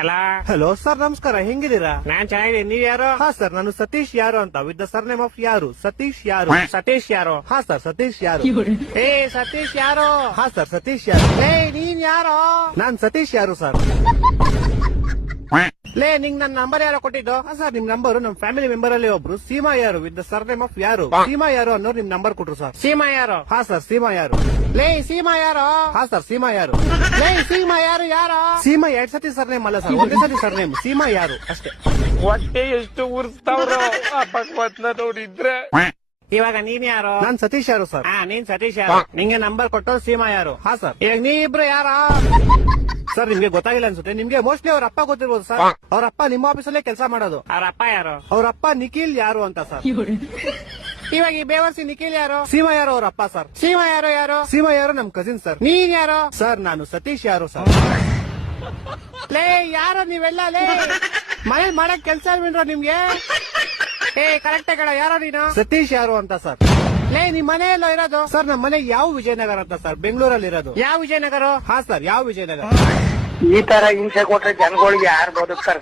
ಅಲ್ಲ hello sir, ನಮಸ್ಕಾರ. ಹೆಂಗಿದ್ದೀರಾ? ನಾನ್ ಚೆನ್ನಾಗಿದ್ದೀನಿ. ನೀವ್ ಯಾರು? ಹಾ ಸರ್, ನಾನು ಸತೀಶ್ ಯಾರು ಅಂತ, ವಿತ್ ದ ಸರ್ನೇಮ್ ಆಫ್ ಯಾರು. ಸತೀಶ್ ಯಾರು. ಸತೀಶ್ ಯಾರು? ಹಾ ಸರ್, ಸತೀಶ್ ಯಾರು. ಏ ಸತೀಶ್ ಯಾರು? ಹಾ ಸರ್, ಸತೀಶ್ ಯಾರು. ಏ ನೀನ್ ಯಾರು? ನಾನ್ ಸತೀಶ್ ಯಾರು ಸರ್. ಲೇ ನಿಂಗ್ ನನ್ ನಂಬರ್ ಯಾರೋ ಕೊಟ್ಟಿದ್ದು? ಹಾ ಸರ್, ನಿಮ್ ನಂಬರ್ ನಮ್ ಫ್ಯಾಮಿಲಿ ಮೆಂಬರ್ ಅಲ್ಲಿ ಒಬ್ರು ಸೀಮಾ ಯಾರು ವಿತ್ ದ ಸರ್ನೇಮ್ ಆಫ್ ಯಾರು, ಸೀಮಾ ಯಾರು ಅನ್ನೋರು ನಿಮ್ ನಂಬರ್ ಕೊಟ್ರು ಸರ್. ಸೀಮಾ ಯಾರು? ಹಾ ಸರ್, ಸೀಮಾ ಯಾರು. ಲೇ ಸೀಮಾ ಯಾರು? ಹಾ ಸರ್, ಸೀಮಾ ಯಾರು. ಲೇ ಸೀಮಾ ಯಾರು? ಸೀಮಾ 2 ಸತಿ ಸರ್ನೇಮ್ ಅಲ್ಲ ಸರ್, ಒಂದೇ ಸತಿ ಸರ್ನೇಮ್. ಸೀಮಾ ಯಾರು ಅಷ್ಟೇ. ಹೊಟ್ಟೆ ಎಷ್ಟು ಉರ್ಸ್ತಾವ್ರೋ ಆ ಭಗವತ್ನ ನೋಡಿದ್ರೆ. ಇವಾಗ ನೀನ್ ಯಾರು? ನಾನ್ ಸತೀಶ್ ಯಾರು ಸರ್. ಹಾ ನೀನ್ ಸತೀಶ್ ಯಾರು? ನಿಂಗೆ ನಂಬರ್ ಕೊಟ್ಟು ಸೀಮಾ ಯಾರು? ಹಾ ಸರ್. ಈಗ ನೀ ಇಬ್ರು ಯಾರ? ಸರ್, ನಿಮ್ಗೆ ಗೊತ್ತಾಗಿಲ್ಲ ಅನ್ಸುತ್ತೆ. ನಿಮ್ಗೆ ಮೋಸ್ಟ್ಲಿ ಅವ್ರ ಅಪ್ಪ ಗೊತ್ತಿರ್ಬೋದು ಸರ್. ಅವ್ರ ಅಪ್ಪ ನಿಮ್ಮ ಆಫೀಸಲ್ಲೇ ಕೆಲಸ ಮಾಡೋದು. ಅವ್ರ ಅಪ್ಪ ಯಾರು? ಅವ್ರ ಅಪ್ಪ ನಿಖಿಲ್ ಯಾರು ಅಂತ ಸರ್. ಇವಾಗ ಈ ಬೇವರ್ಸಿ ನಿಖಿಲ್ ಯಾರು? ಸೀಮಾ ಯಾರು ಅವ್ರ ಅಪ್ಪ ಸರ್. ಸೀಮಾ ಯಾರು? ಸೀಮಾ ಯಾರು ನಮ್ ಕಸಿನ್ ಸರ್. ನೀನ್ ಯಾರು? ಸರ್, ನಾನು ಸತೀಶ್ ಯಾರು ಸರ್. ಲೇ ಯಾರು ನೀವೆಲ್ಲ? ಲೇ ಮನೇಲಿ ಮಾಡಕ್ ಕೆಲ್ಸ ಇಲ್ವೇನ್ರ ನಿಮ್ಗೆ? ಏ ಕರೆಕ್ಟ್ ಕಣ, ಯಾರೋ ನೀನು? ಸತೀಶ್ ಯಾರು ಅಂತ ಸರ್. ಲೇ ನಿಮ್ ಮನೆ ಎಲ್ಲೋ ಇರೋದು? ಸರ್, ನಮ್ಮ ಮನೆ ಯಾವ ವಿಜಯನಗರ ಅಂತ ಸರ್, ಬೆಂಗಳೂರಲ್ಲಿ ಇರೋದು. ಯಾವ ವಿಜಯನಗರ? ಹಾ ಸರ್, ಯಾವ ವಿಜಯನಗರ. ಈ ತರ ಹಿಂಸೆ ಕೊಟ್ರೆ ಜನಗಳಿಗೆ ಯಾರು ಬದುಕ್ತಾರ?